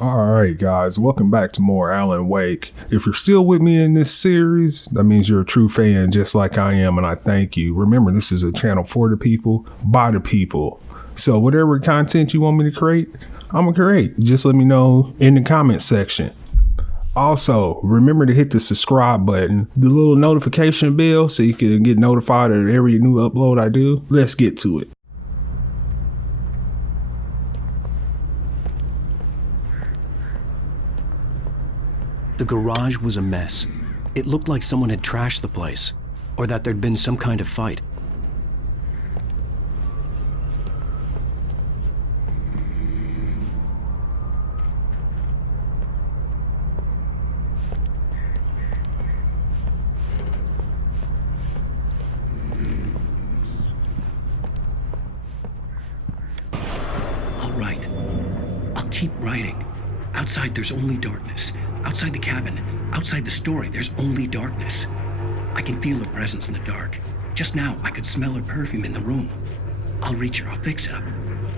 Alright guys, welcome back to more Alan Wake. If you're still with me in this series, that means you're a true fan just like I am, and I thank you. Remember, this is a channel for the people, by the people. So whatever content you want me to create, I'm gonna create. Just let me know in the comment section. Also, remember to hit the subscribe button, the little notification bell, so you can get notified of every new upload I do. Let's get to it. The garage was a mess. It looked like someone had trashed the place, or that there'd been some kind of fight. All right, I'll keep writing. Outside, there's only darkness. Outside the cabin, outside the story, there's only darkness. I can feel her presence in the dark. Just now, I could smell her perfume in the room. I'll reach her, I'll fix it up.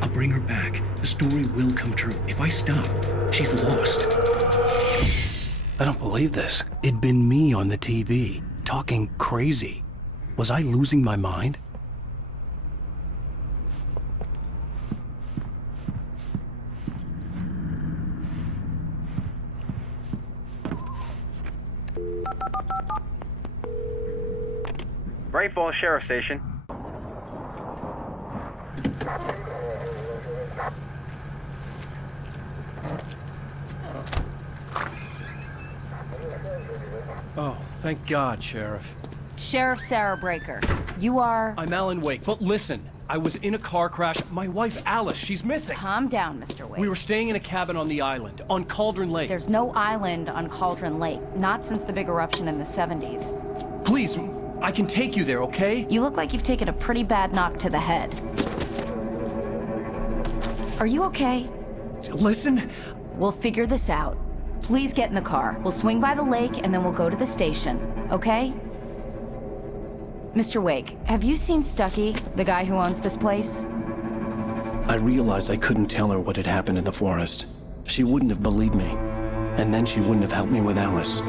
I'll bring her back. The story will come true. If I stop, she's lost. I don't believe this. It'd been me on the TV, talking crazy. Was I losing my mind? Great Falls Sheriff Station. Oh, thank God, Sheriff. Sheriff Sarah Breaker, you are... I'm Alan Wake, but listen, I was in a car crash. My wife, Alice, she's missing. Calm down, Mr. Wake. We were staying in a cabin on the island, on Cauldron Lake. There's no island on Cauldron Lake, not since the big eruption in the 70s. Please, I can take you there, okay? You look like you've taken a pretty bad knock to the head. Are you okay? Listen. We'll figure this out. Please get in the car. We'll swing by the lake and then we'll go to the station, okay? Mr. Wake, have you seen Stucky, the guy who owns this place? I realized I couldn't tell her what had happened in the forest. She wouldn't have believed me, and then she wouldn't have helped me with Alice.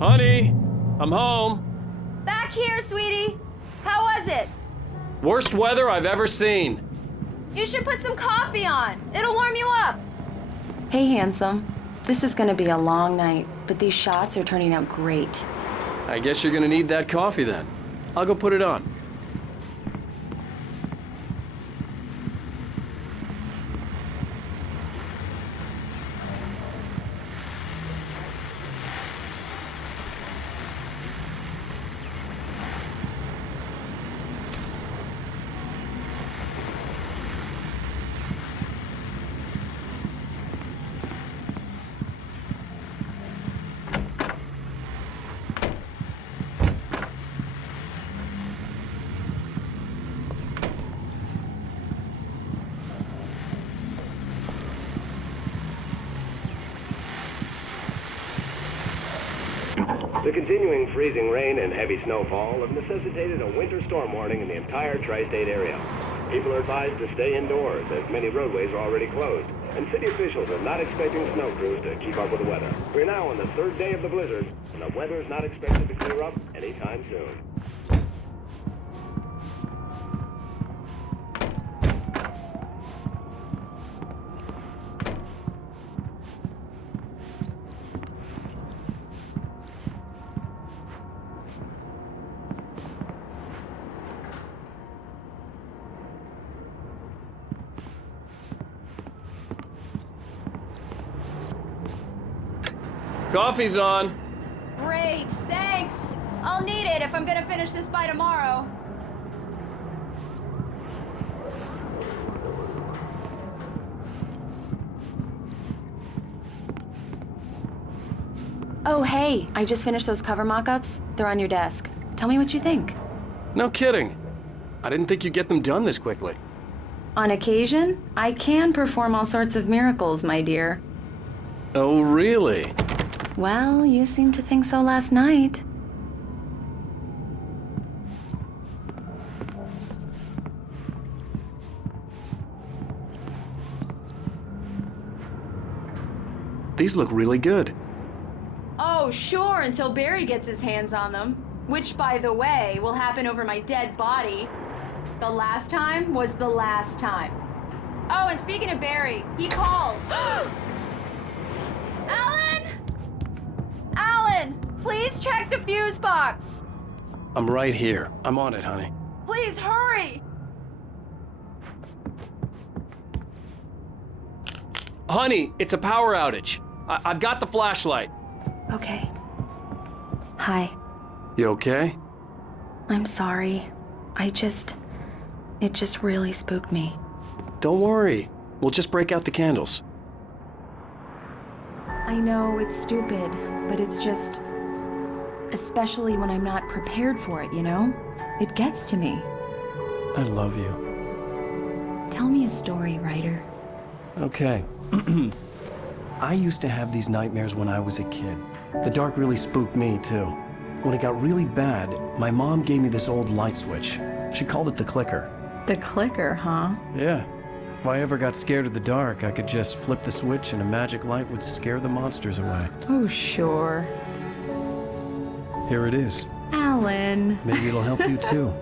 Honey, I'm home. Back here, sweetie. How was it? Worst weather I've ever seen. You should put some coffee on. It'll warm you up. Hey, handsome. This is gonna be a long night, but these shots are turning out great. I guess you're gonna need that coffee then. I'll go put it on. The continuing freezing rain and heavy snowfall have necessitated a winter storm warning in the entire tri-state area. People are advised to stay indoors as many roadways are already closed, and city officials are not expecting snow crews to keep up with the weather. We're now on the third day of the blizzard, and the weather is not expected to clear up anytime soon. Coffee's on. Great, thanks. I'll need it if I'm gonna finish this by tomorrow. Oh, hey, I just finished those cover mock-ups. They're on your desk. Tell me what you think. No kidding. I didn't think you'd get them done this quickly. On occasion, I can perform all sorts of miracles, my dear. Oh, really? Well, you seemed to think so last night. These look really good. Oh, sure, until Barry gets his hands on them. Which, by the way, will happen over my dead body. The last time was the last time. Oh, and speaking of Barry, he called. Alan! Alan, please check the fuse box. I'm right here. I'm on it, honey. Please hurry. Honey, it's a power outage. I've got the flashlight. Okay. Hi. You okay? I'm sorry. It just really spooked me. Don't worry. We'll just break out the candles. I know it's stupid, but it's just... especially when I'm not prepared for it, you know? It gets to me. I love you. Tell me a story, writer. Okay. I used to have these nightmares when I was a kid. The dark really spooked me, too. When it got really bad, my mom gave me this old light switch. She called it the clicker. The clicker, huh? Yeah. If I ever got scared of the dark, I could just flip the switch and a magic light would scare the monsters away. Oh, sure. Here it is. Alan. Maybe it'll help you, too.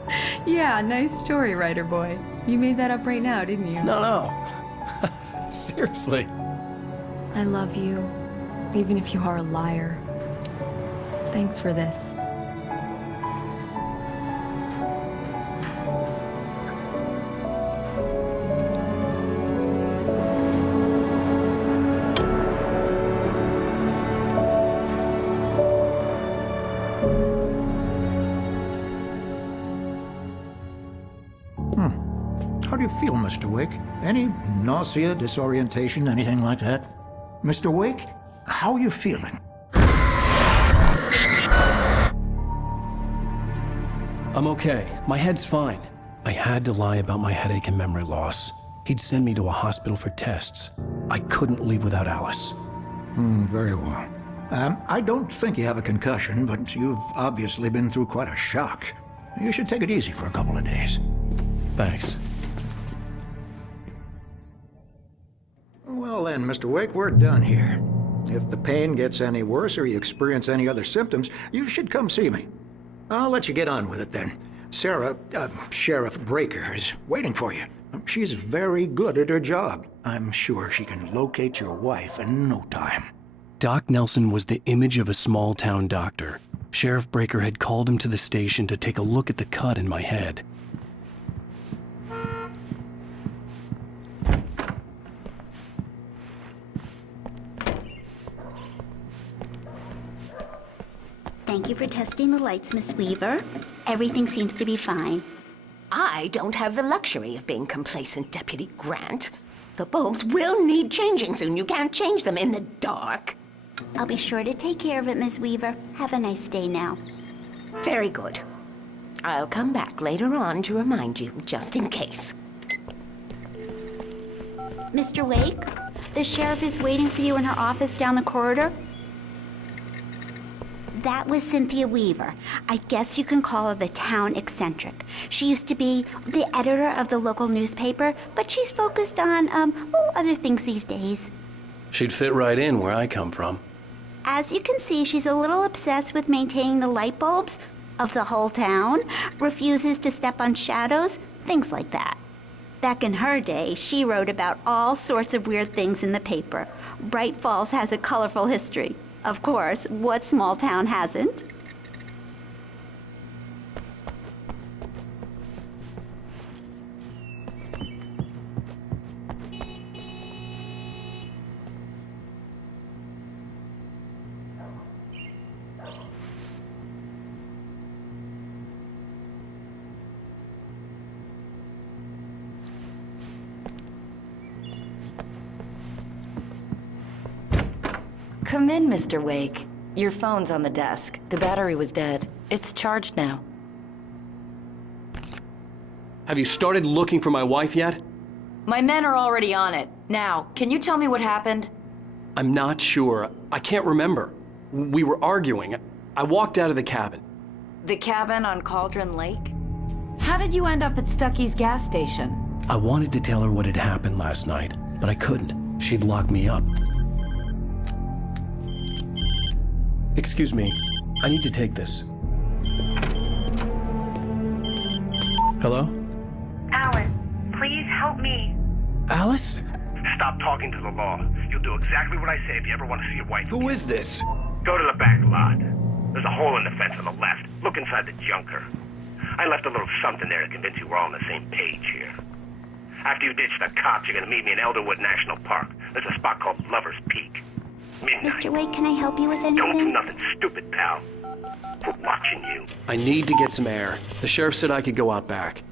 Yeah, nice story, writer boy. You made that up right now, didn't you? No. Seriously. I love you, even if you are a liar. Thanks for this. How do you feel, Mr. Wake? Any nausea, disorientation, anything like that? Mr. Wake, how are you feeling? I'm okay. My head's fine. I had to lie about my headache and memory loss. He'd send me to a hospital for tests. I couldn't leave without Alice. Very well. I don't think you have a concussion, but you've obviously been through quite a shock. You should take it easy for a couple of days. Thanks. Well then, Mr. Wake, we're done here. If the pain gets any worse or you experience any other symptoms, you should come see me. I'll let you get on with it then. Sarah, Sheriff Breaker, is waiting for you. She's very good at her job. I'm sure she can locate your wife in no time. Doc Nelson was the image of a small-town doctor. Sheriff Breaker had called him to the station to take a look at the cut in my head. Thank you for testing the lights, Miss Weaver. Everything seems to be fine. I don't have the luxury of being complacent, Deputy Grant. The bulbs will need changing soon. You can't change them in the dark. I'll be sure to take care of it, Miss Weaver. Have a nice day now. Very good. I'll come back later on to remind you, just in case. Mr. Wake, the sheriff is waiting for you in her office down the corridor. That was Cynthia Weaver. I guess you can call her the town eccentric. She used to be the editor of the local newspaper, but she's focused on, other things these days. She'd fit right in where I come from. As you can see, she's a little obsessed with maintaining the light bulbs of the whole town, refuses to step on shadows, things like that. Back in her day, she wrote about all sorts of weird things in the paper. Bright Falls has a colorful history. Of course, what small town hasn't? Come in, Mr. Wake. Your phone's on the desk. The battery was dead. It's charged now. Have you started looking for my wife yet? My men are already on it. Now, can you tell me what happened? I'm not sure. I can't remember. We were arguing. I walked out of the cabin. The cabin on Cauldron Lake? How did you end up at Stucky's gas station? I wanted to tell her what had happened last night, but I couldn't. She'd locked me up. Excuse me. I need to take this. Hello? Alan, please help me. Alice? Stop talking to the law. You'll do exactly what I say if you ever want to see your wife. Who is this? Go to the back lot. There's a hole in the fence on the left. Look inside the junker. I left a little something there to convince you we're all on the same page here. After you ditch the cops, you're gonna meet me in Elderwood National Park. There's a spot called Lover's Peak. Midnight. Mr. Wake, can I help you with anything? Don't do nothing stupid, pal. We're watching you. I need to get some air. The sheriff said I could go out back.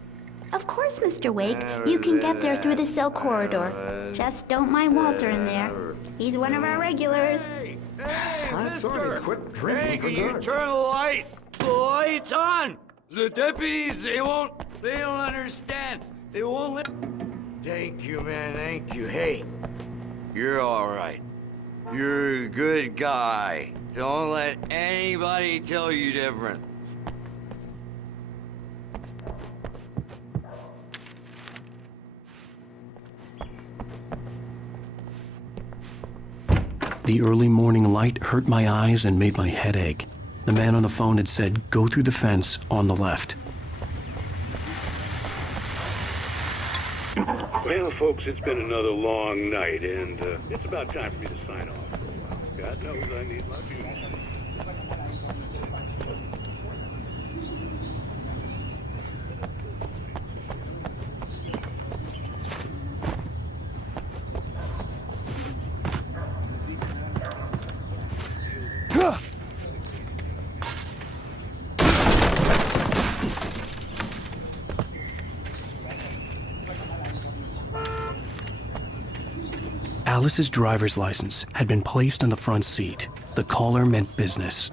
Of course, Mr. Wake. You can get there through the cell corridor. Just don't mind Walter in there. He's one of our regulars. I thought he quit drinking for You good. turn the light. The light's on. The deputies, they don't understand. They won't let... Thank you, man, thank you. Hey, you're all right. You're a good guy. Don't let anybody tell you different. The early morning light hurt my eyes and made my head ache. The man on the phone had said, go through the fence on the left. Well, folks, it's been another long night, and it's about time for me to sign off for a while. God knows I need my views. Alice's driver's license had been placed on the front seat. The caller meant business.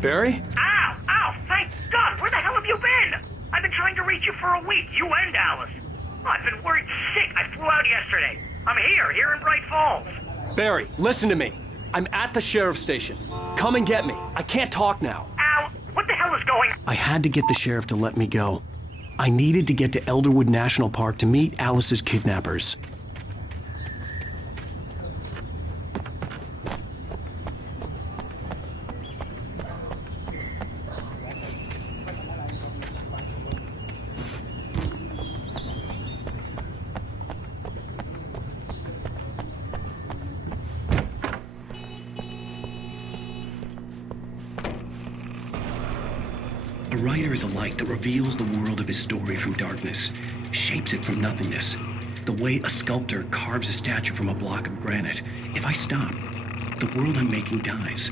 Barry? Ow! Ow! Thank God! Where the hell have you been? I've been trying to reach you for a week. You and Alice. Oh, I've been worried sick. I flew out yesterday. I'm here in Bright Falls. Barry, listen to me. I'm at the sheriff's station. Come and get me. I can't talk now. Al, what the hell is going on? I had to get the sheriff to let me go. I needed to get to Elderwood National Park to meet Alice's kidnappers. A writer is a light that reveals the world of his story from darkness, shapes it from nothingness. The way a sculptor carves a statue from a block of granite. If I stop, the world I'm making dies.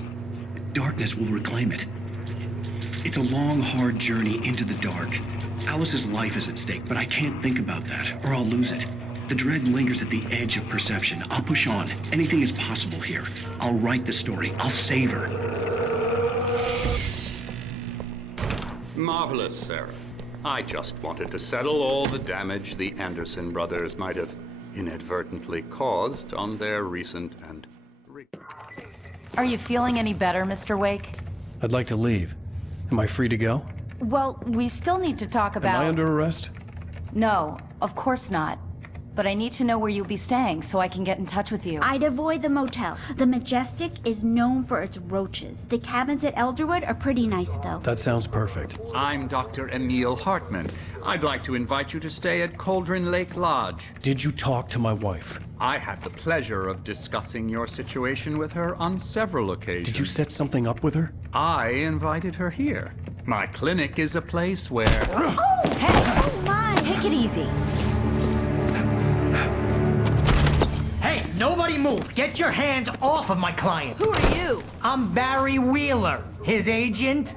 Darkness will reclaim it. It's a long, hard journey into the dark. Alice's life is at stake, but I can't think about that, or I'll lose it. The dread lingers at the edge of perception. I'll push on. Anything is possible here. I'll write the story. I'll save her. Marvelous, Sarah. I just wanted to settle all the damage the Anderson brothers might have inadvertently caused on their recent and... Are you feeling any better, Mr. Wake? I'd like to leave. Am I free to go? Well, we still need to talk about... Am I under arrest? No, of course not. But I need to know where you'll be staying so I can get in touch with you. I'd avoid the motel. The Majestic is known for its roaches. The cabins at Elderwood are pretty nice, though. That sounds perfect. I'm Dr. Emil Hartman. I'd like to invite you to stay at Cauldron Lake Lodge. Did you talk to my wife? I had the pleasure of discussing your situation with her on several occasions. Did you set something up with her? I invited her here. My clinic is a place where... Oh! Hey! Oh, my! Take it easy. Hey, nobody move! Get your hands off of my client! Who are you? I'm Barry Wheeler, his agent.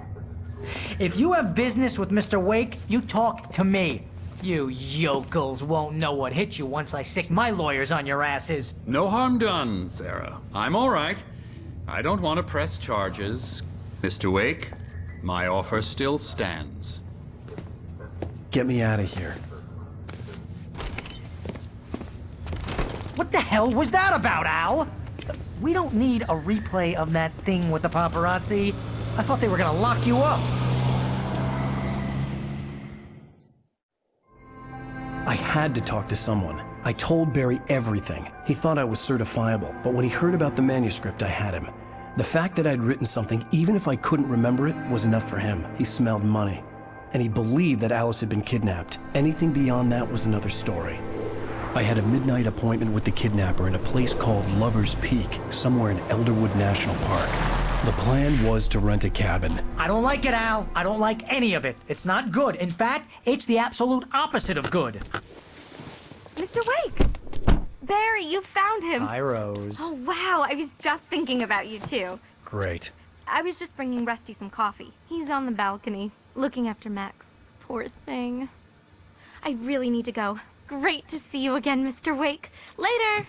If you have business with Mr. Wake, you talk to me. You yokels won't know what hit you once I sick my lawyers on your asses. No harm done, Sarah. I'm all right. I don't want to press charges. Mr. Wake, my offer still stands. Get me out of here. What the hell was that about, Al? We don't need a replay of that thing with the paparazzi. I thought they were gonna lock you up. I had to talk to someone. I told Barry everything. He thought I was certifiable, but when he heard about the manuscript, I had him. The fact that I'd written something, even if I couldn't remember it, was enough for him. He smelled money. And he believed that Alice had been kidnapped. Anything beyond that was another story. I had a midnight appointment with the kidnapper in a place called Lover's Peak, somewhere in Elderwood National Park. The plan was to rent a cabin. I don't like it, Al. I don't like any of it. It's not good. In fact, it's the absolute opposite of good. Mr. Wake! Barry, you found him! Hi, Rose. Oh, wow. I was just thinking about you, too. Great. I was just bringing Rusty some coffee. He's on the balcony, looking after Max. Poor thing. I really need to go. Great to see you again, Mr. Wake. Later!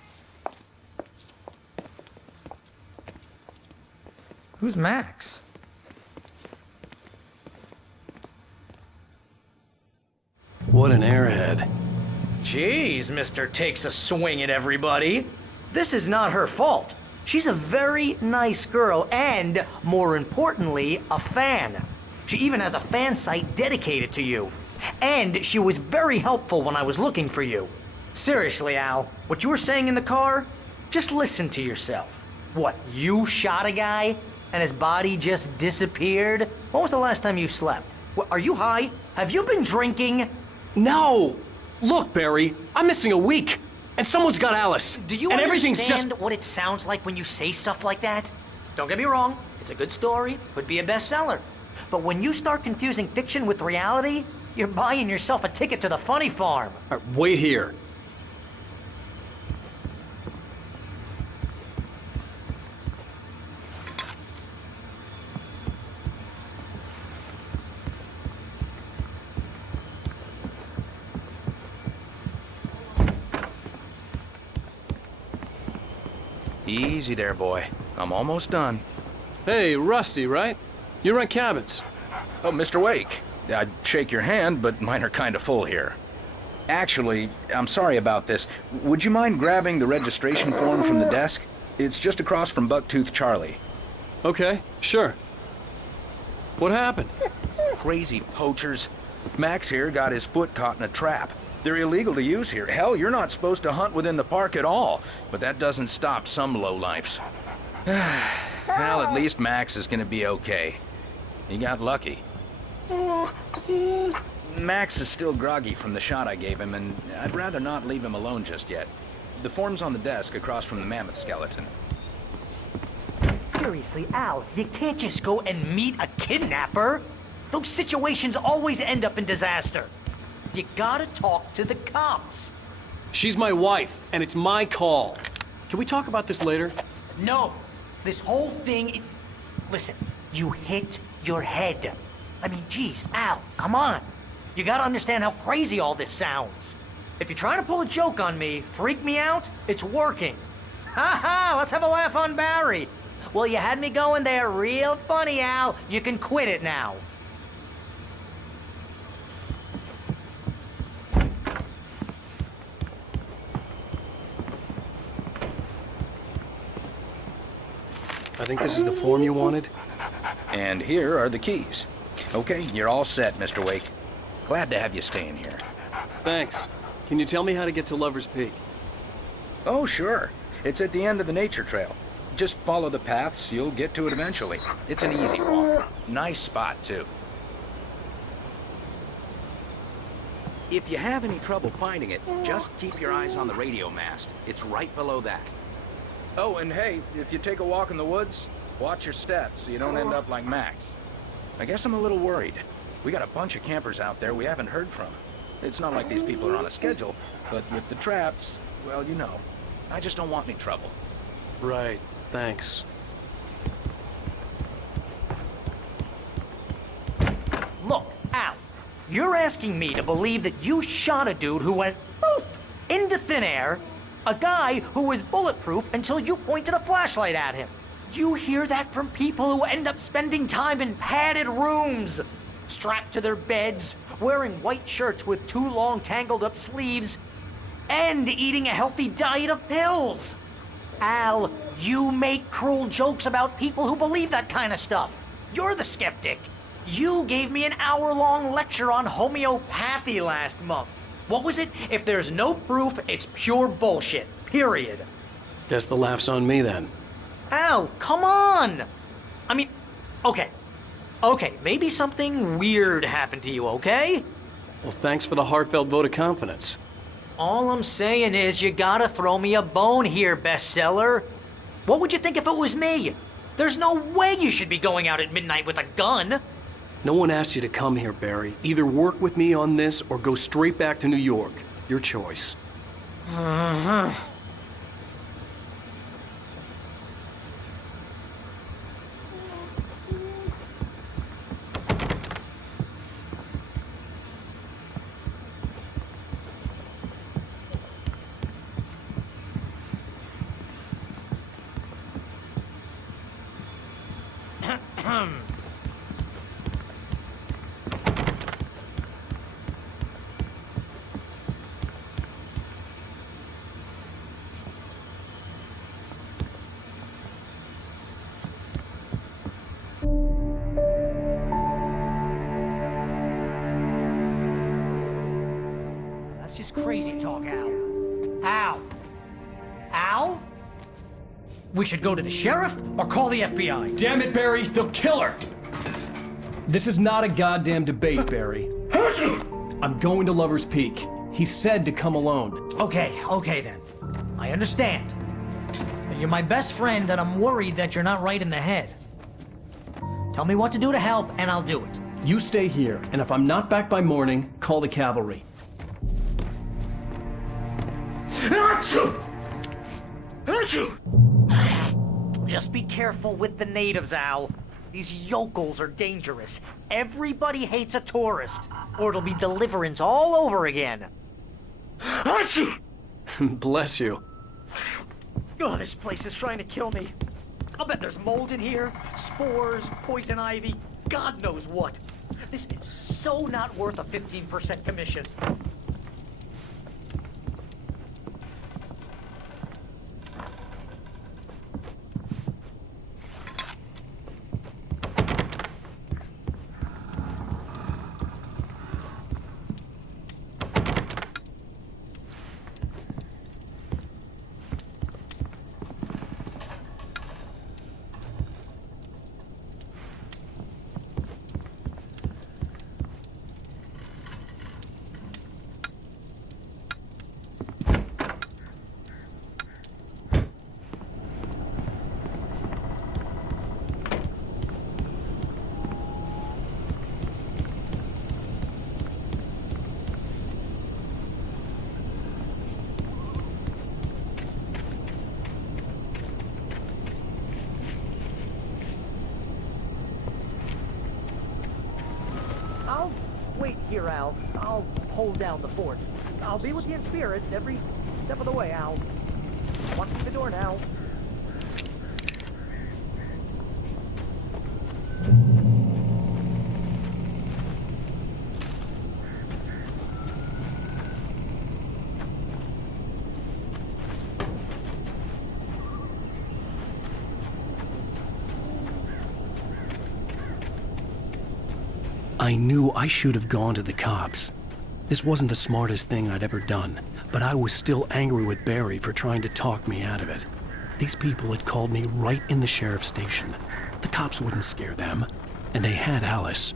Who's Max? What an airhead. Jeez, Mr. Takes a swing at everybody. This is not her fault. She's a very nice girl and, more importantly, a fan. She even has a fan site dedicated to you. And she was very helpful when I was looking for you. Seriously, Al, what you were saying in the car, just listen to yourself. What, you shot a guy and his body just disappeared? When was the last time you slept? What, are you high? Have you been drinking? No! Look, Barry, I'm missing a week, and someone's got Alice. Do you understand what it sounds like when you say stuff like that? Don't get me wrong, it's a good story, could be a bestseller. But when you start confusing fiction with reality, you're buying yourself a ticket to the funny farm. Wait here. Easy there, boy. I'm almost done. Hey, Rusty, right? You rent cabins. Oh, Mr. Wake. I'd shake your hand, but mine are kind of full here. Actually, I'm sorry about this. Would you mind grabbing the registration form from the desk? It's just across from Bucktooth Charlie. Okay, sure. What happened? Crazy poachers. Max here got his foot caught in a trap. They're illegal to use here. Hell, you're not supposed to hunt within the park at all. But that doesn't stop some lowlifes. Well, at least Max is gonna be okay. He got lucky. Max is still groggy from the shot I gave him, and I'd rather not leave him alone just yet. The form's on the desk across from the mammoth skeleton. Seriously, Al, you can't just go and meet a kidnapper. Those situations always end up in disaster. You gotta talk to the cops. She's my wife, and it's my call. Can we talk about this later? No. This whole thing... Listen, you hit your head. I mean, geez, Al, come on. You gotta understand how crazy all this sounds. If you're trying to pull a joke on me, freak me out, it's working. Ha ha, let's have a laugh on Barry. Well, you had me going there real funny, Al. You can quit it now. I think this is the form you wanted. And here are the keys. Okay, you're all set, Mr. Wake. Glad to have you staying here. Thanks. Can you tell me how to get to Lover's Peak? Oh, sure. It's at the end of the nature trail. Just follow the paths, you'll get to it eventually. It's an easy walk. Nice spot, too. If you have any trouble finding it, just keep your eyes on the radio mast. It's right below that. Oh, and hey, if you take a walk in the woods, watch your steps so you don't end up like Max. I guess I'm a little worried. We got a bunch of campers out there we haven't heard from. It's not like these people are on a schedule, but with the traps, well, you know. I just don't want any trouble. Right, thanks. Look, Al, You're asking me to believe that you shot a dude who went poof into thin air, a guy who was bulletproof until you pointed a flashlight at him. You hear that from people who end up spending time in padded rooms, strapped to their beds, wearing white shirts with too long tangled up sleeves, and eating a healthy diet of pills. Al, you make cruel jokes about people who believe that kind of stuff. You're the skeptic. You gave me an hour-long lecture on homeopathy last month. What was it? If there's no proof, it's pure bullshit. Period. Guess the laugh's on me then. Al, come on! I mean, okay, maybe something weird happened to you, okay? Well, thanks for the heartfelt vote of confidence. All I'm saying is you gotta throw me a bone here, bestseller. What would you think if it was me? There's no way you should be going out at midnight with a gun. No one asked you to come here, Barry. Either work with me on this or go straight back to New York. Your choice. That's just crazy talk, Al. Al? We should go to the sheriff or call the FBI. Damn it, Barry, they'll kill her! This is not a goddamn debate, Barry. I'm going to Lover's Peak. He said to come alone. Okay then. I understand. You're my best friend and I'm worried that you're not right in the head. Tell me what to do to help and I'll do it. You stay here, and if I'm not back by morning, call the cavalry. Just be careful with the natives, Al. These yokels are dangerous. Everybody hates a tourist, or it'll be Deliverance all over again. Bless you. Oh, this place is trying to kill me. I'll bet there's mold in here, spores, poison ivy, God knows what. This is so not worth a 15% commission. I'll wait here, Al. I'll hold down the fort. I'll be with you in spirit every step of the way, Al. Watch the door now. I knew I should have gone to the cops. This wasn't the smartest thing I'd ever done, but I was still angry with Barry for trying to talk me out of it. These people had called me right in the sheriff's station. The cops wouldn't scare them, and they had Alice.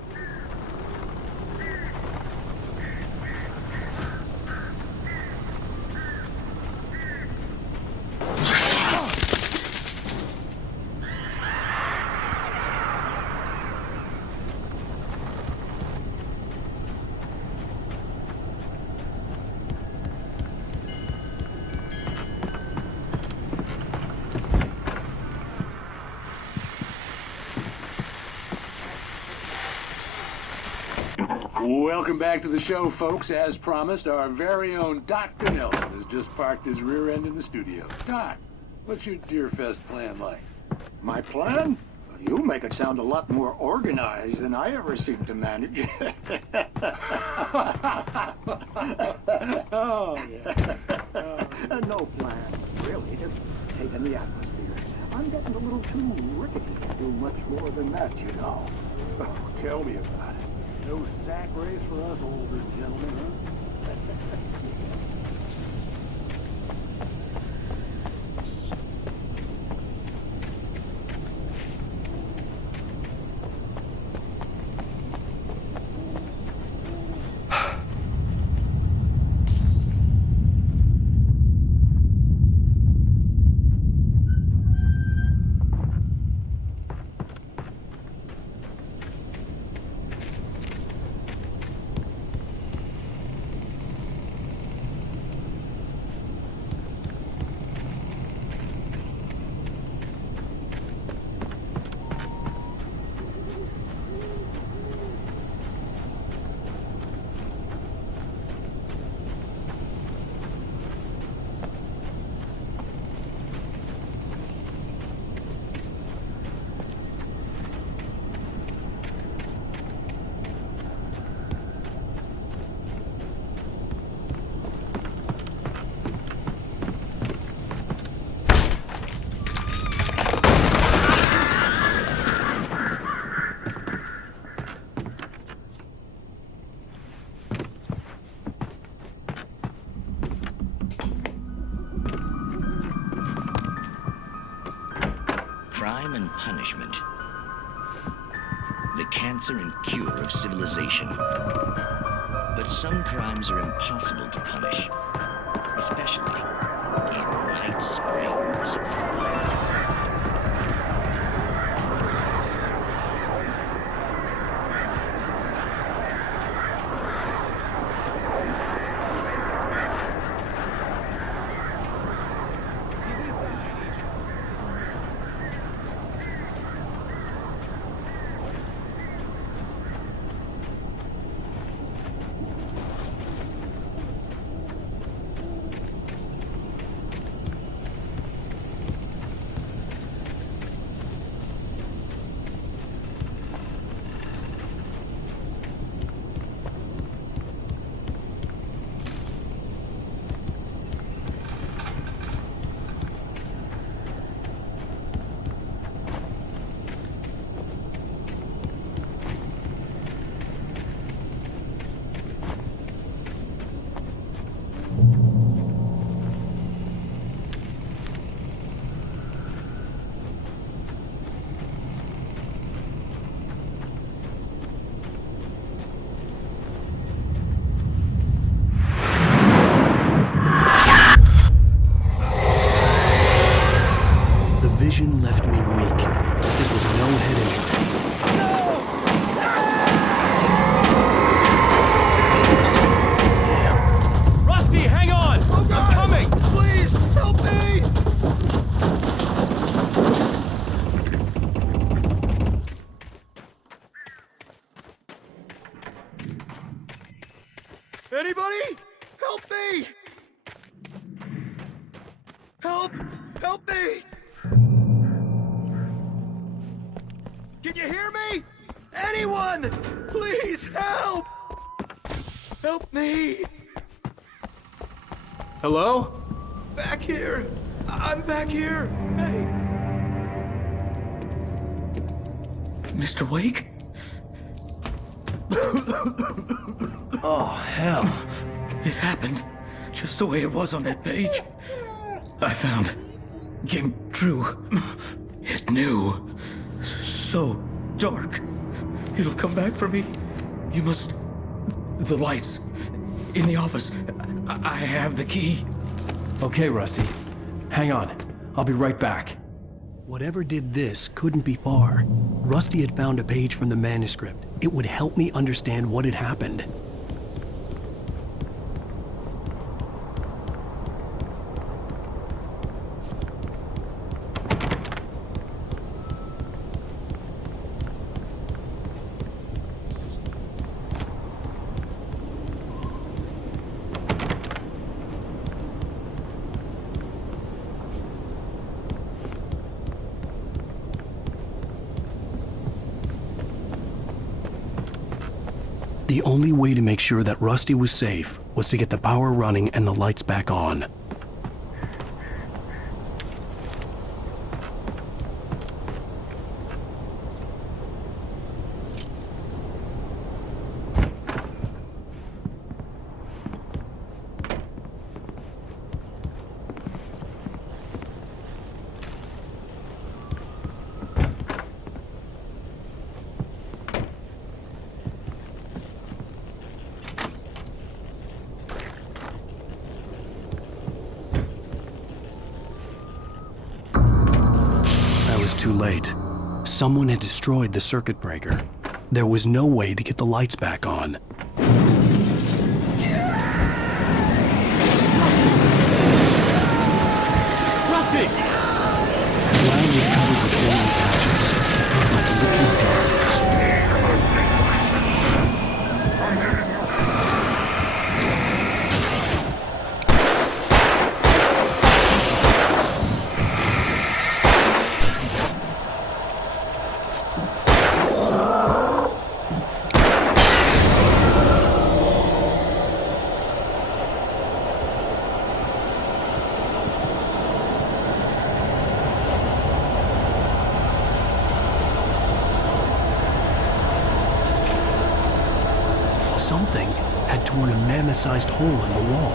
Welcome back to the show, folks. As promised, our very own Dr. Nelson has just parked his rear end in the studio. Doc, what's your Deerfest plan like? My plan? You make it sound a lot more organized than I ever seem to manage. Oh, yeah. No plan, really. Just taking the atmosphere. I'm getting a little too rickety to do much more than that, you know. Oh, tell me about it. No sack race for us older gentlemen, huh? Crime and punishment. The cancer and cure of civilization. But some crimes are impossible to punish, especially in Night Springs. Vision left me weak. This was no head injury. Damn. Rusty, hang on! Oh, God. I'm coming! Please, help me! Anybody? Help me! Help! Help me! Can you hear me? Anyone! Please help! Help me! Hello? Back here! I'm back here! Hey! Mr. Wake? Oh, hell. It happened just the way it was on that page. I found. Came true. It knew. So dark. It'll come back for me. You must... The lights. In the office. I have the key. Okay, Rusty. Hang on. I'll be right back. Whatever did this couldn't be far. Rusty had found a page from the manuscript. It would help me understand what had happened. The only way to make sure that Rusty was safe was to get the power running and the lights back on. Too late. Someone had destroyed the circuit breaker. There was no way to get the lights back on. Rusty! The ground was covered with glowing patches that looked like liquid darkness. Something had torn a mammoth-sized hole in the wall.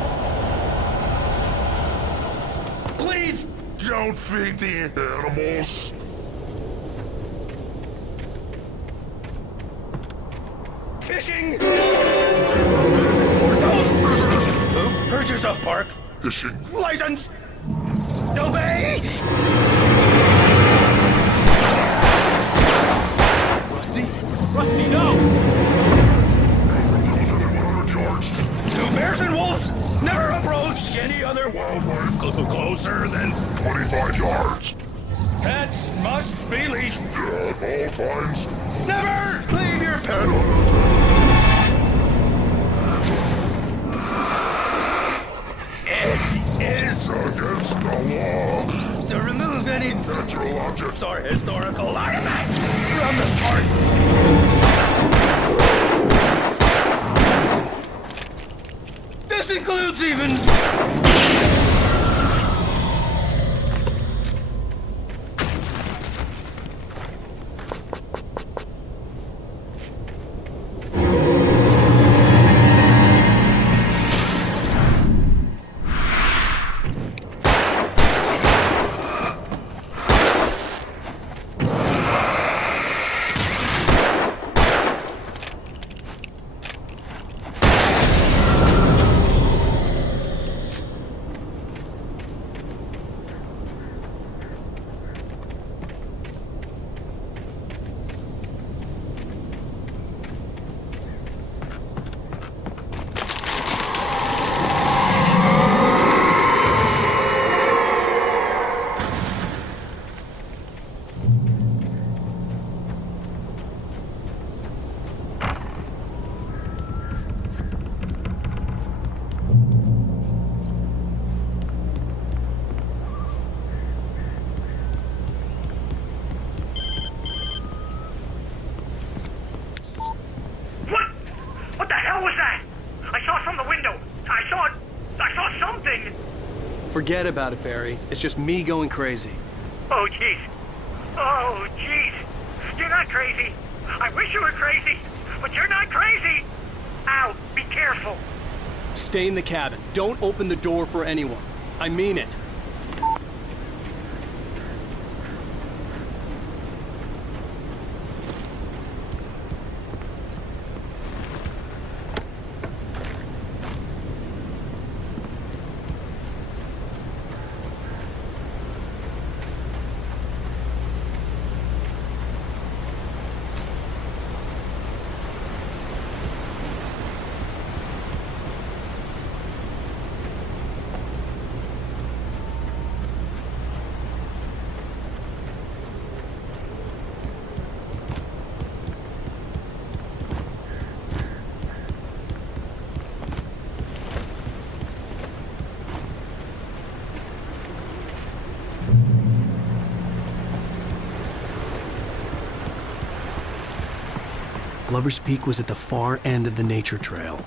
Please don't feed the animals. Fishing! Who purchase a park? Fishing. License! Obey! Rusty? Rusty, no! No bears and wolves! Never approach any other wildlife closer than 25 yards. Pets must be leashed. At all times. Never leave your pet. It is against the law to remove any natural objects or historical artifacts from the park. This includes even... What the hell was that? I saw from the window. I saw something. Forget about it, Barry. It's just me going crazy. Oh, jeez. Oh, jeez. You're not crazy. I wish you were crazy, but you're not crazy. Ow, be careful. Stay in the cabin. Don't open the door for anyone. I mean it. Lover's Peak was at the far end of the nature trail.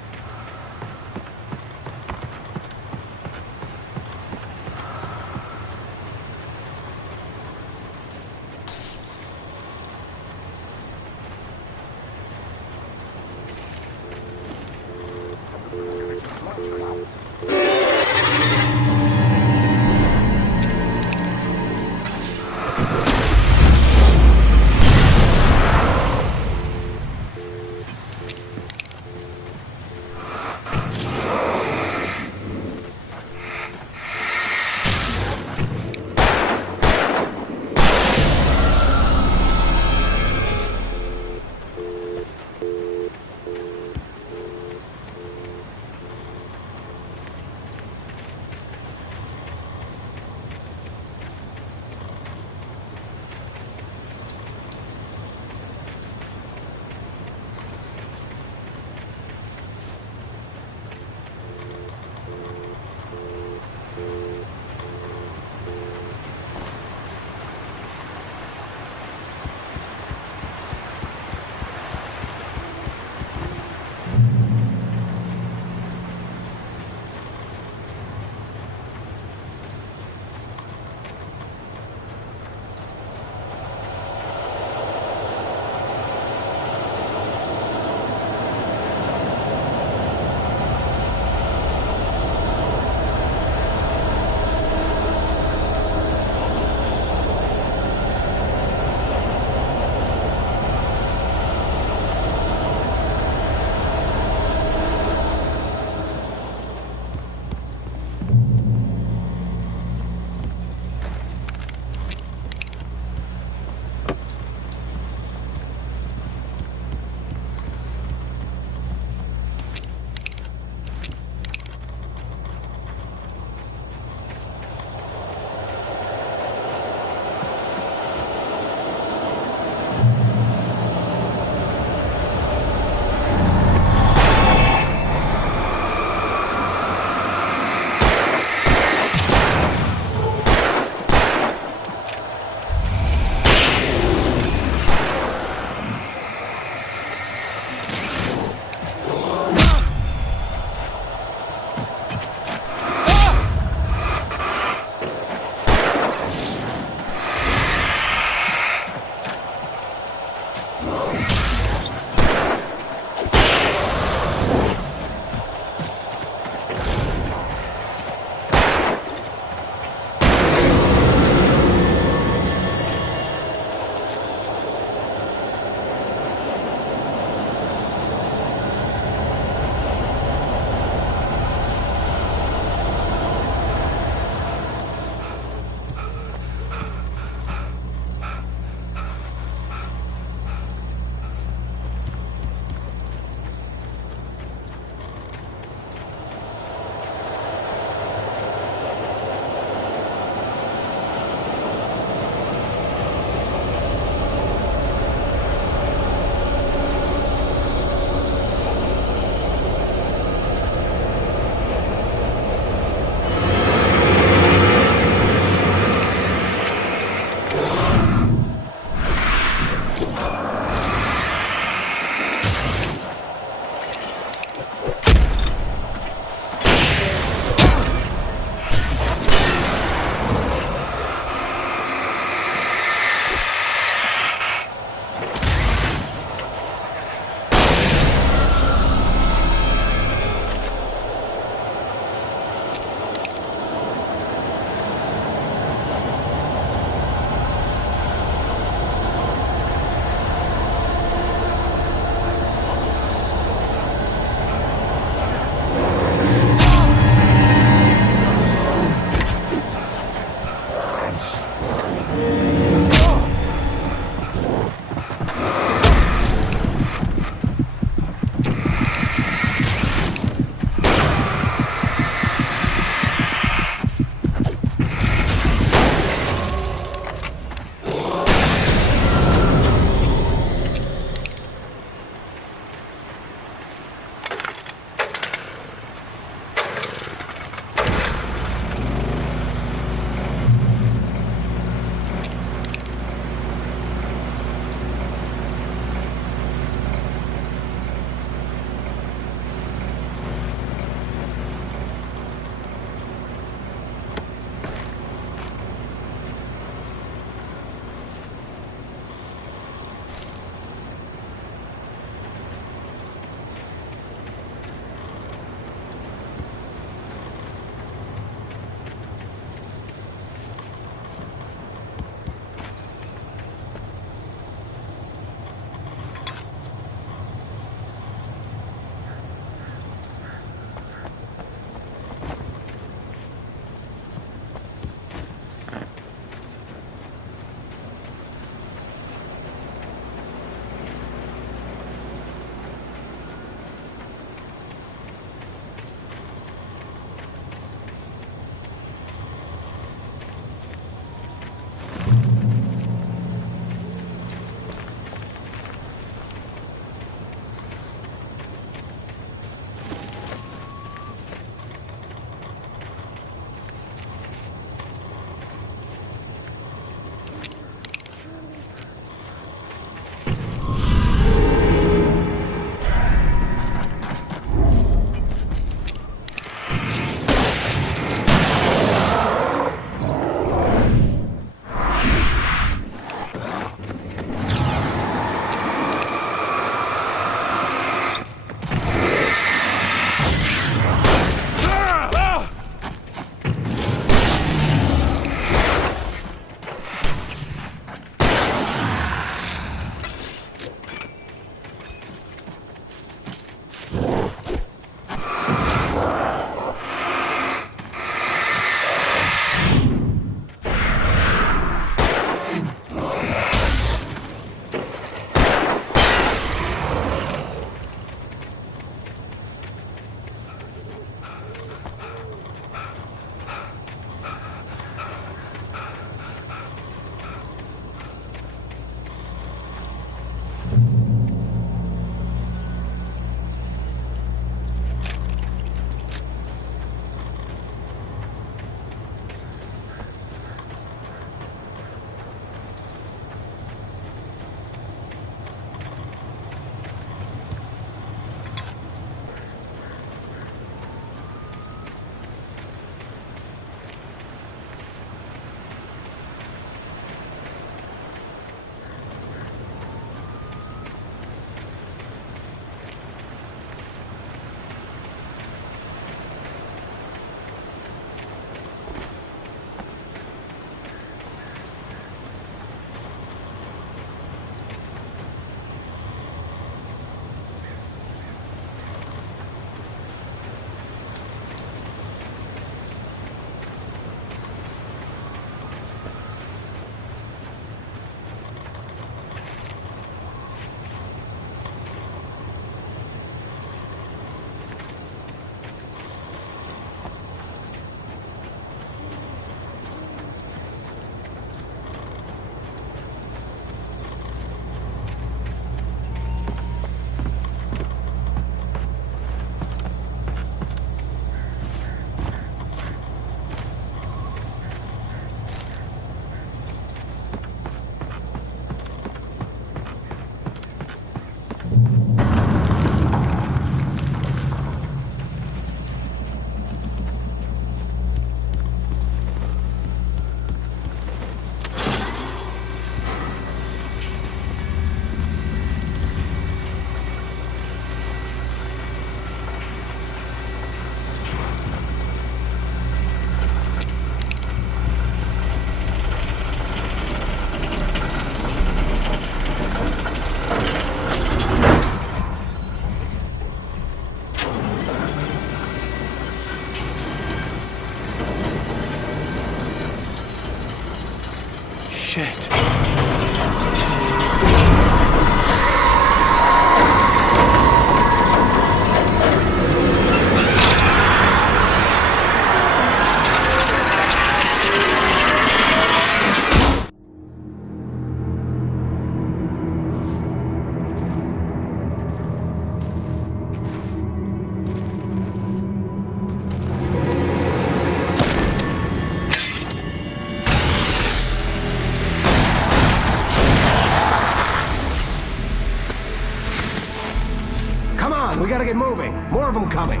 on, we gotta get moving. More of them coming.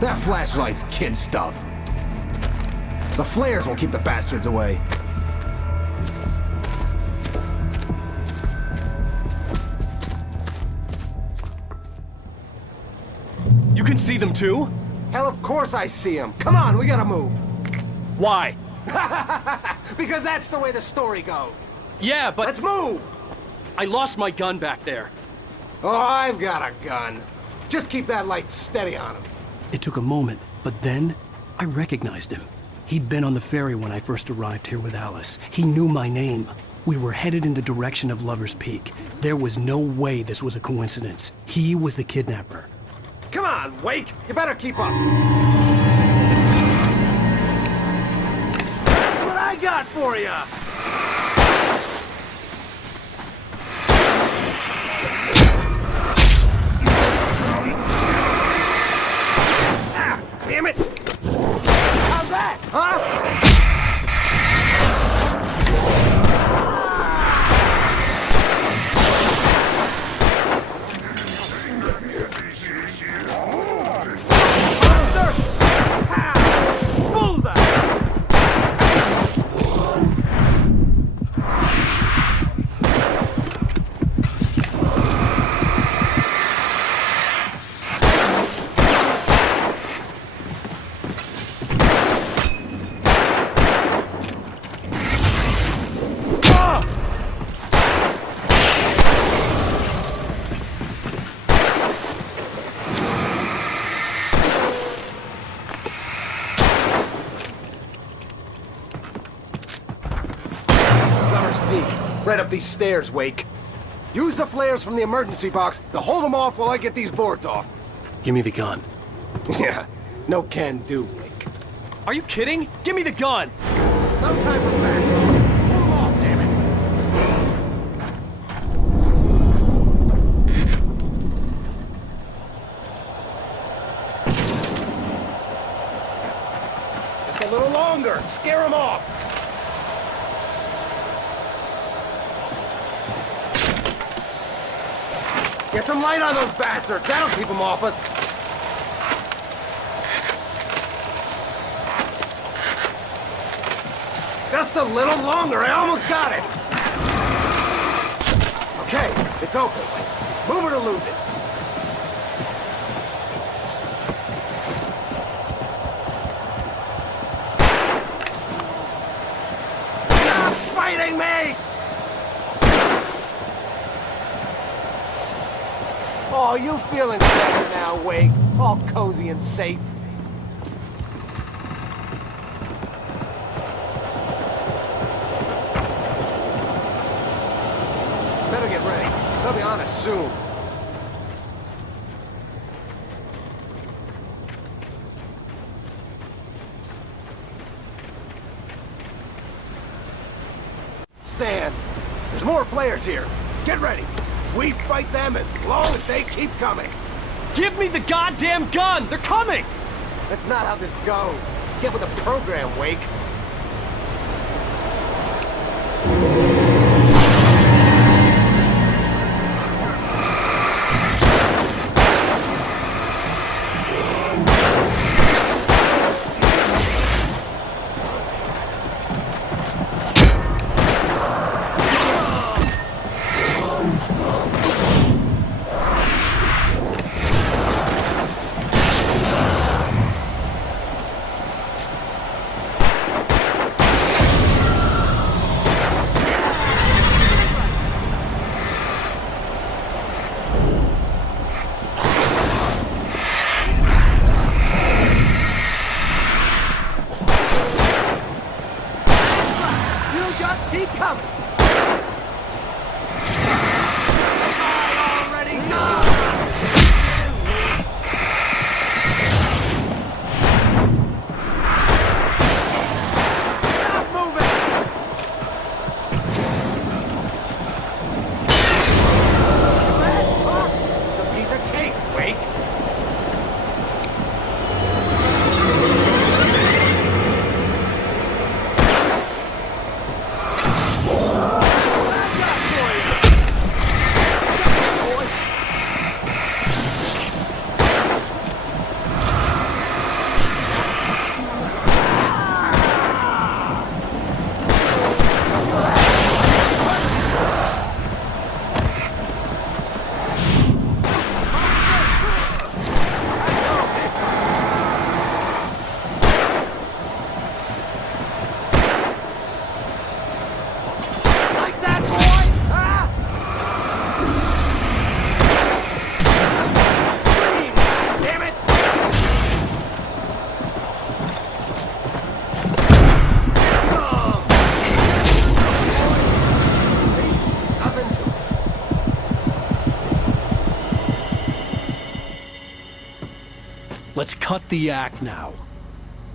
That flashlight's kid stuff. The flares will keep the bastards away. You can see them too? Hell, of course I see them. Come on, we gotta move. Why? Because that's the way the story goes. Yeah, but... Let's move! I lost my gun back there. Oh, I've got a gun. Just keep that light steady on him. It took a moment, but then I recognized him. He'd been on the ferry when I first arrived here with Alice. He knew my name. We were headed in the direction of Lover's Peak. There was no way this was a coincidence. He was the kidnapper. Come on, Wake! You better keep up! That's what I got for you! Ah, damn it! How's that, huh? Right up these stairs, Wake. Use the flares from the emergency box to hold them off while I get these boards off. Give me the gun. Yeah, no can do, Wake. Are you kidding? Give me the gun! No time for back. Pull them off, damn it. Just a little longer. Scare them off. Get some light on those bastards. That'll keep them off us. Just a little longer. I almost got it. Okay, it's open. Move it or lose it. Stop fighting me! Oh, you feeling better now, Wake? All cozy and safe. Better get ready. They'll be on us soon. Stan, there's more flares here. Get ready. We fight them as long as they keep coming. Give me the goddamn gun! They're coming! That's not how this goes. Get with the program, Wake. Keep coming! Already done! Stop moving! This is a piece of cake, Wake! Let's cut the act now.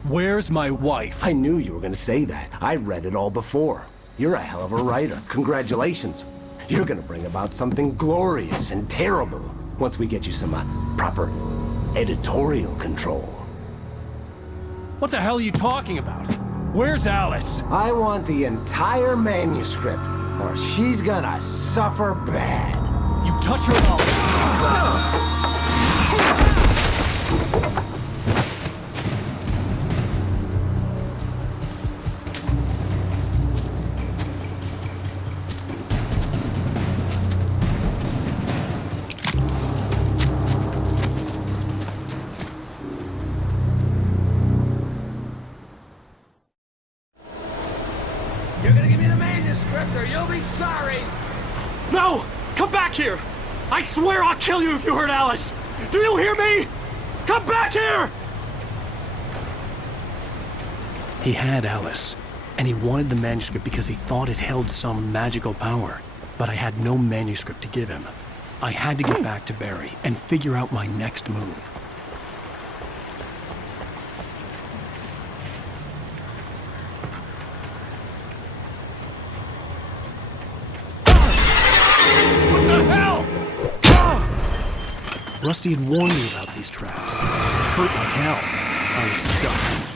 Where's my wife? I knew you were gonna say that. I read it all before. You're a hell of a writer. Congratulations. You're gonna bring about something glorious and terrible once we get you some proper editorial control. What the hell are you talking about? Where's Alice? I want the entire manuscript, or she's gonna suffer bad. You touch her mouth. You're gonna give me the manuscript or you'll be sorry! No! Come back here! I swear I'll kill you if you hurt Alice! Do you hear me? Come back here! He had Alice, and he wanted the manuscript because he thought it held some magical power. But I had no manuscript to give him. I had to get back to Barry and figure out my next move. Rusty had warned me about these traps. It hurt like hell. I was stuck.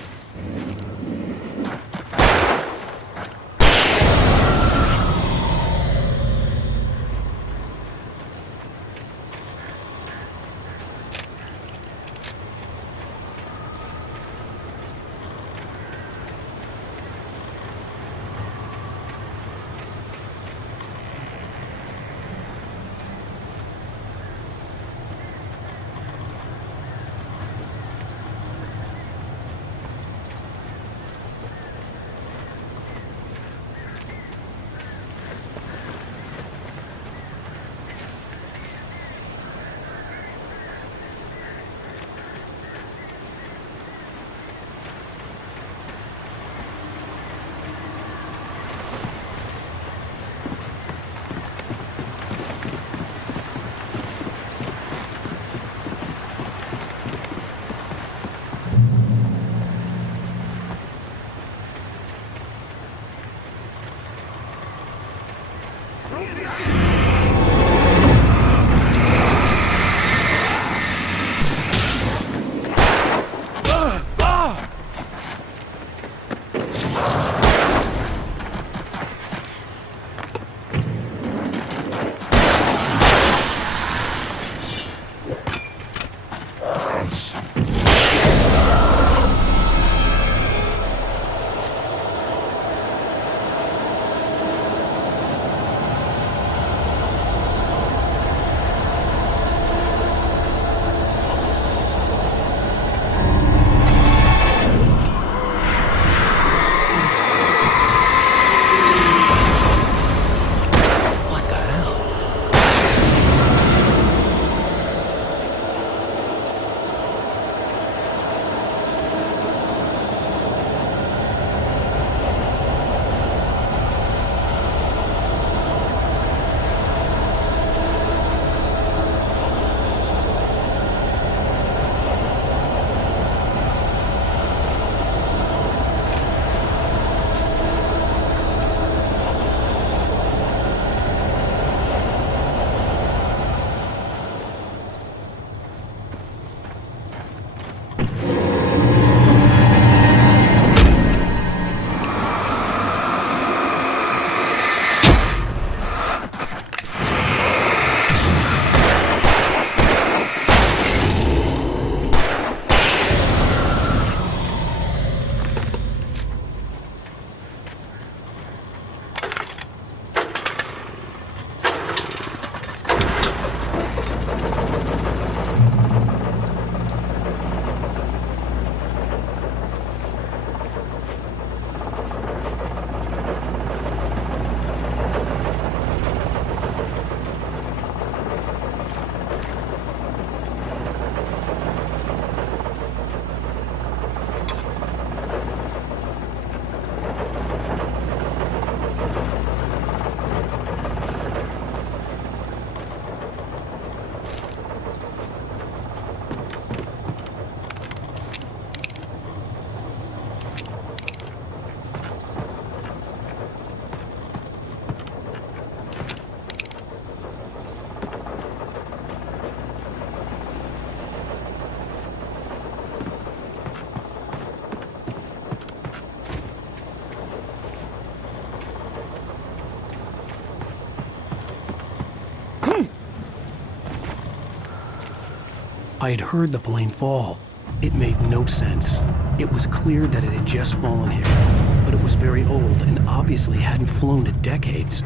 I had heard the plane fall. It made no sense. It was clear that it had just fallen here, but it was very old and obviously hadn't flown in decades.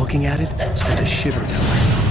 Looking at it sent a shiver down my spine.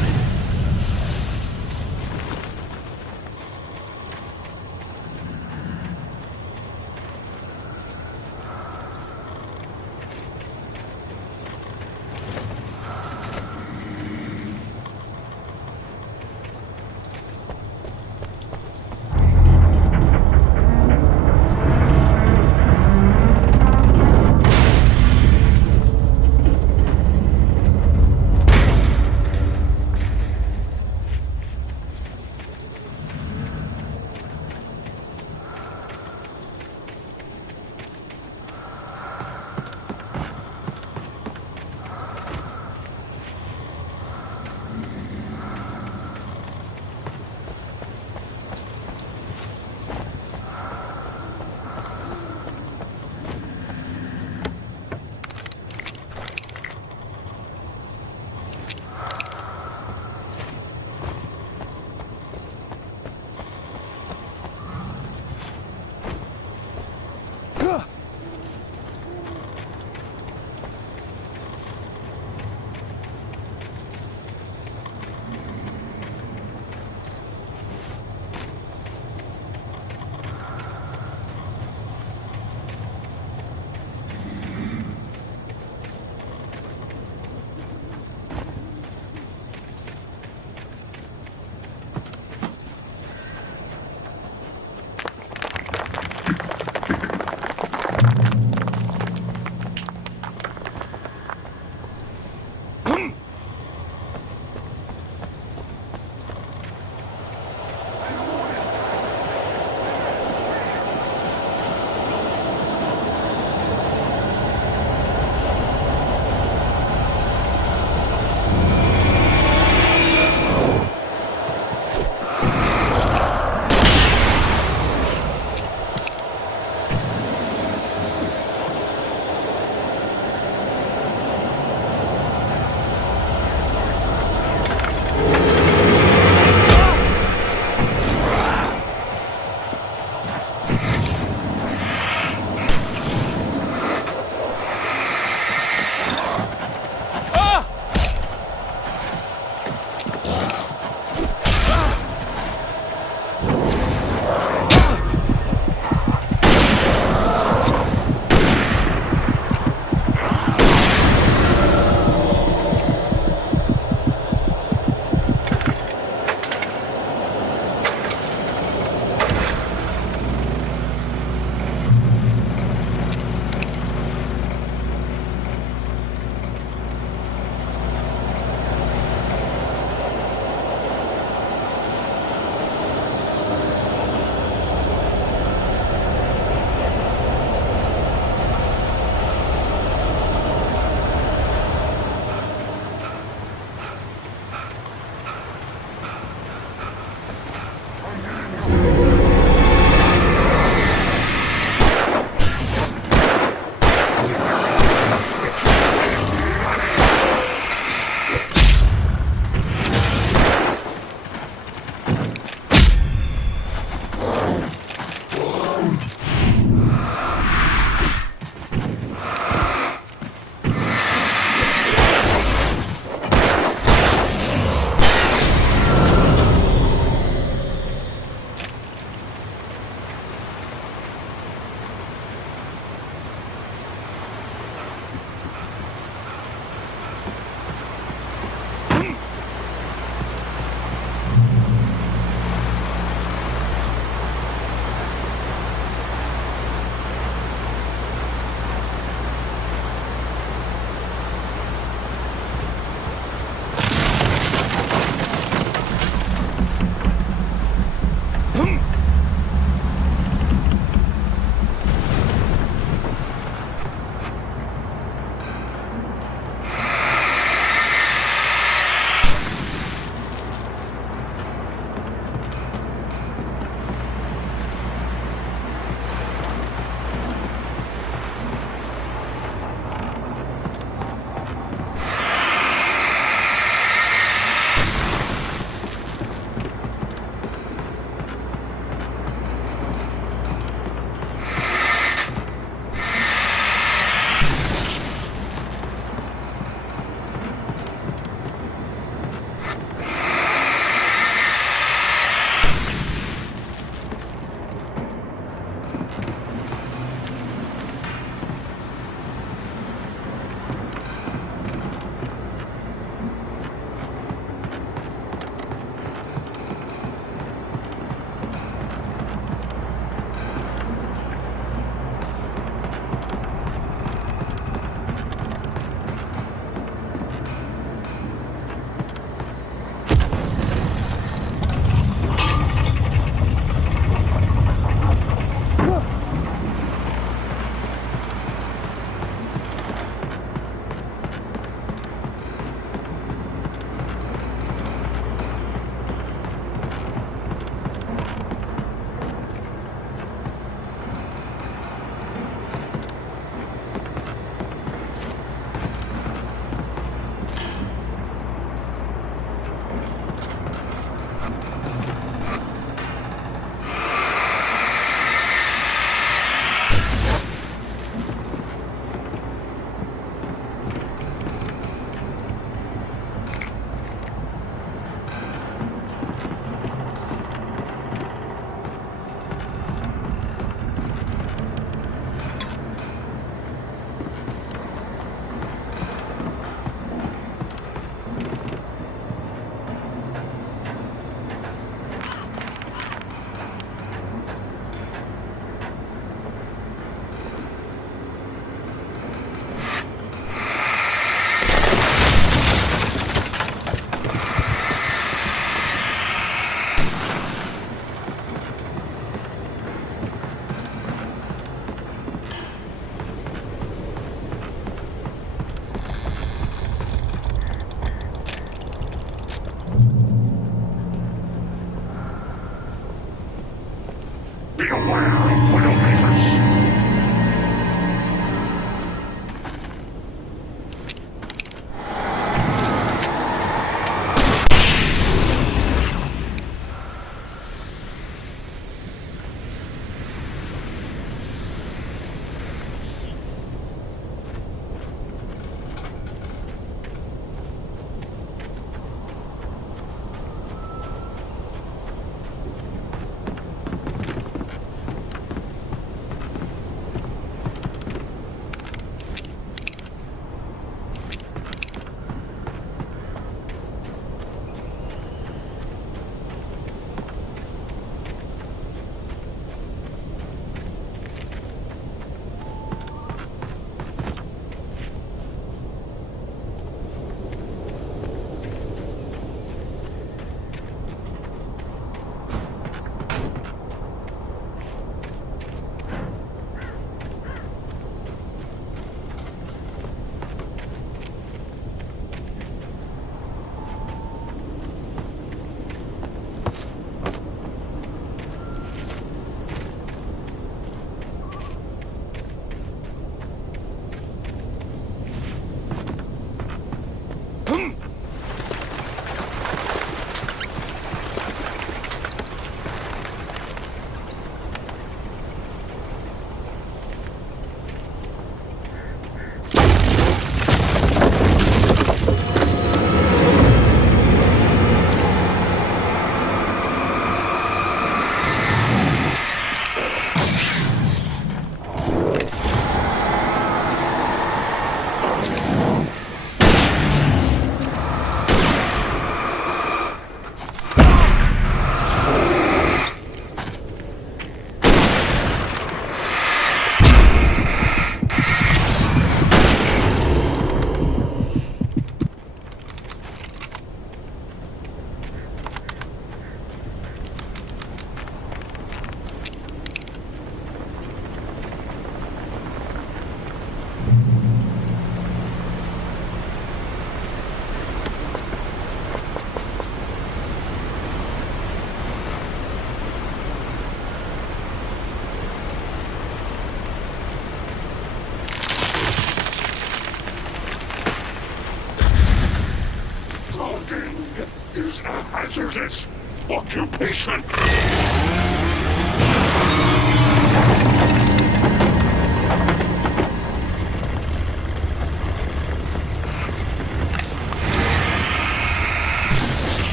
is a hazardous occupation.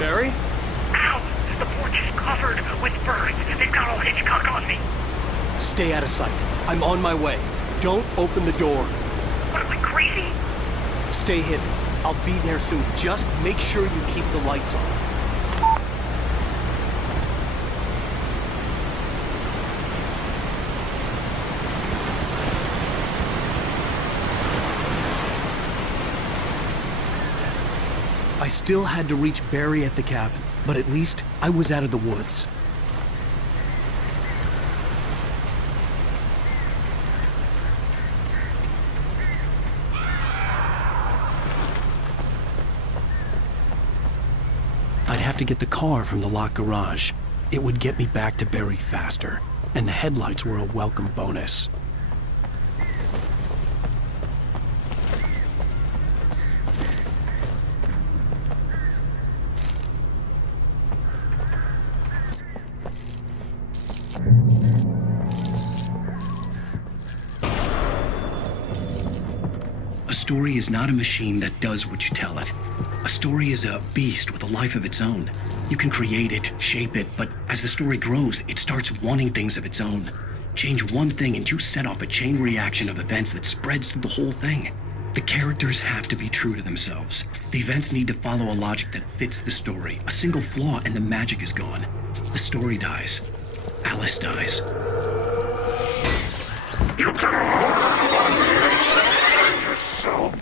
Barry? Ow! The porch is covered with birds. They've got all Hitchcock on me. Stay out of sight. I'm on my way. Don't open the door. What, am I crazy? Stay hidden. I'll be there soon. Just make sure you keep the lights on. I still had to reach Barry at the cabin, but at least I was out of the woods. I'd have to get the car from the locked garage. It would get me back to Barry faster, and the headlights were a welcome bonus. A story is not a machine that does what you tell it. A story is a beast with a life of its own. You can create it, shape it, but as the story grows, it starts wanting things of its own. Change one thing and you set off a chain reaction of events that spreads through the whole thing. The characters have to be true to themselves. The events need to follow a logic that fits the story. A single flaw and the magic is gone. The story dies. Alice dies. You can yourself.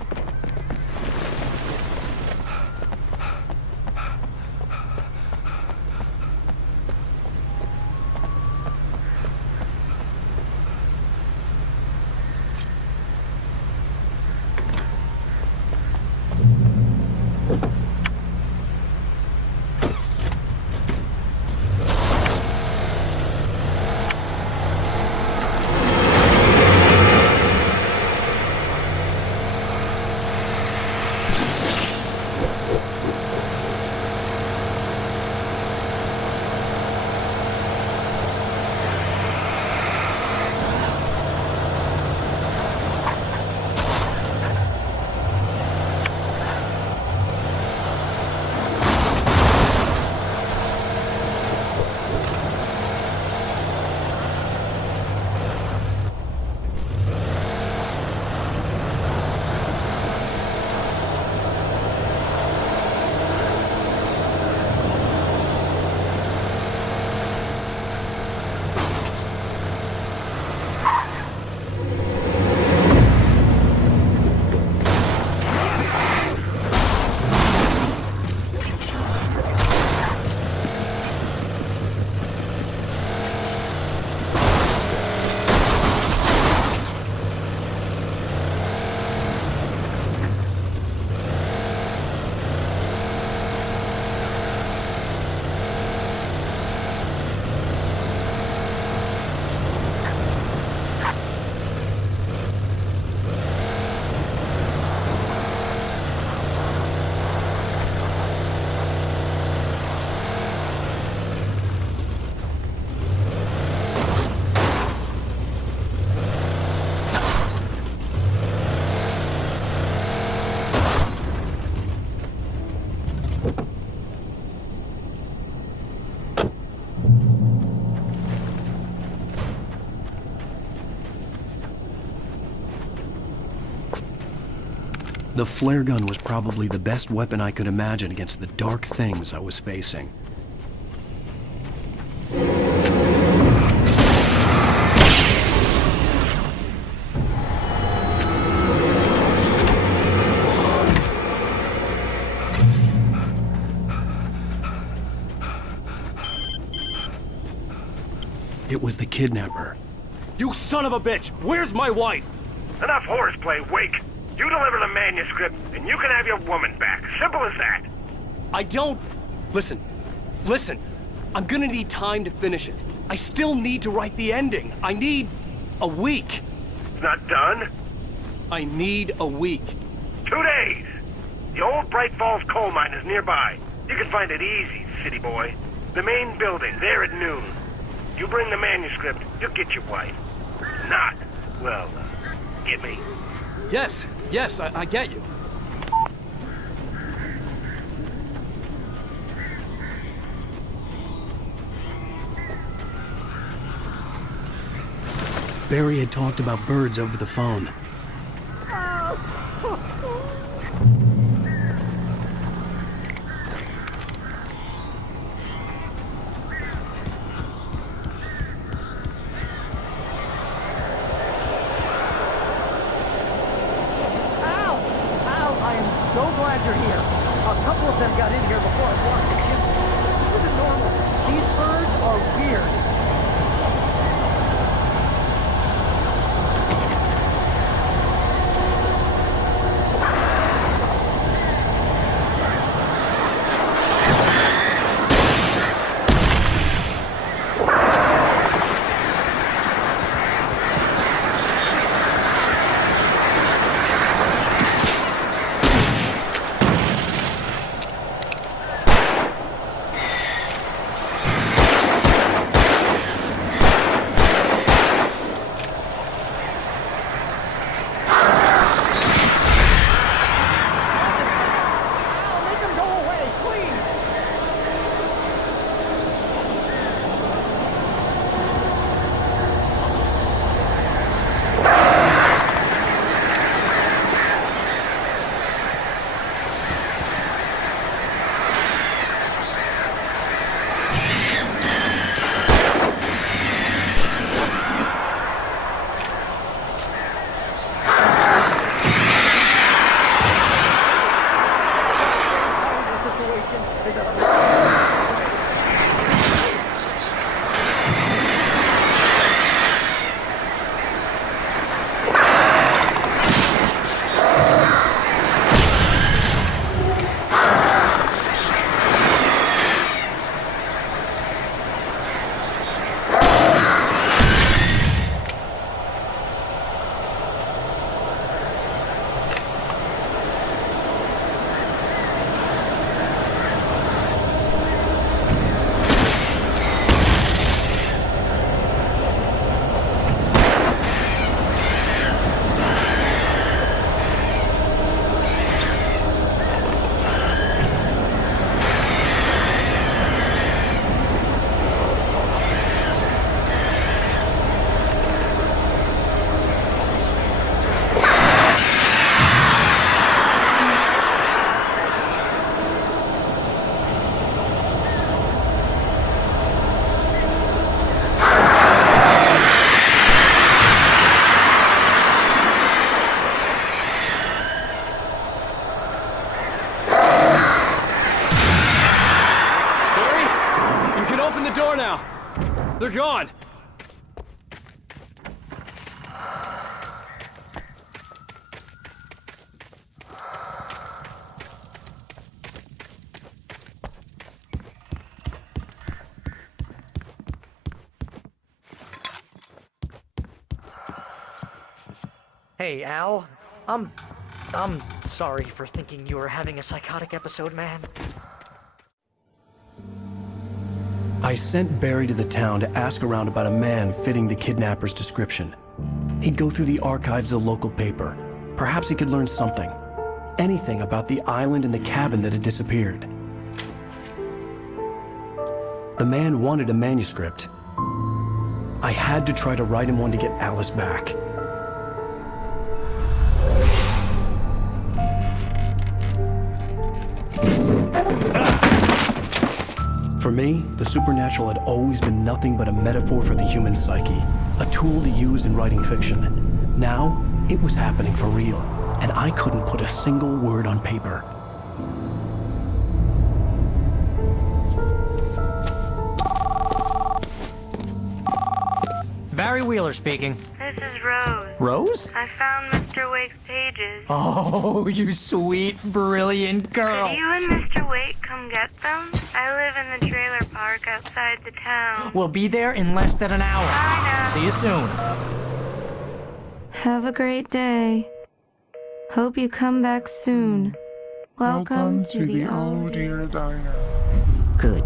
The flare gun was probably the best weapon I could imagine against the dark things I was facing. It was the kidnapper. You son of a bitch! Where's my wife? Enough horseplay, Wake. You deliver the manuscript, and you can have your woman back. Simple as that. I don't... Listen. I'm gonna need time to finish it. I still need to write the ending. I need a week. It's not done? I need a week. 2 days. The old Bright Falls coal mine is nearby. You can find it easy, city boy. The main building, there at noon. You bring the manuscript, you'll get your wife. Not, well, get me? Yes, I get you. Barry had talked about birds over the phone. So glad you're here. A couple of them got in here before I blocked the chimney. This isn't normal. These birds are weird. They're gone! Hey, Al. I'm sorry for thinking you were having a psychotic episode, man. I sent Barry to the town to ask around about a man fitting the kidnapper's description. He'd go through the archives of the local paper. Perhaps he could learn something. Anything about the island and the cabin that had disappeared. The man wanted a manuscript. I had to try to write him one to get Alice back. For me, the supernatural had always been nothing but a metaphor for the human psyche, a tool to use in writing fiction. Now, it was happening for real, and I couldn't put a single word on paper. Barry Wheeler speaking. This is Rose. Rose? I found Mr. Wake's pages. Oh, you sweet, brilliant girl. Could you and Mr. Wake come get them? I live in the trailer park outside the town. We'll be there in less than an hour. I know. See you soon. Have a great day. Hope you come back soon. Welcome to the old dear diner. Good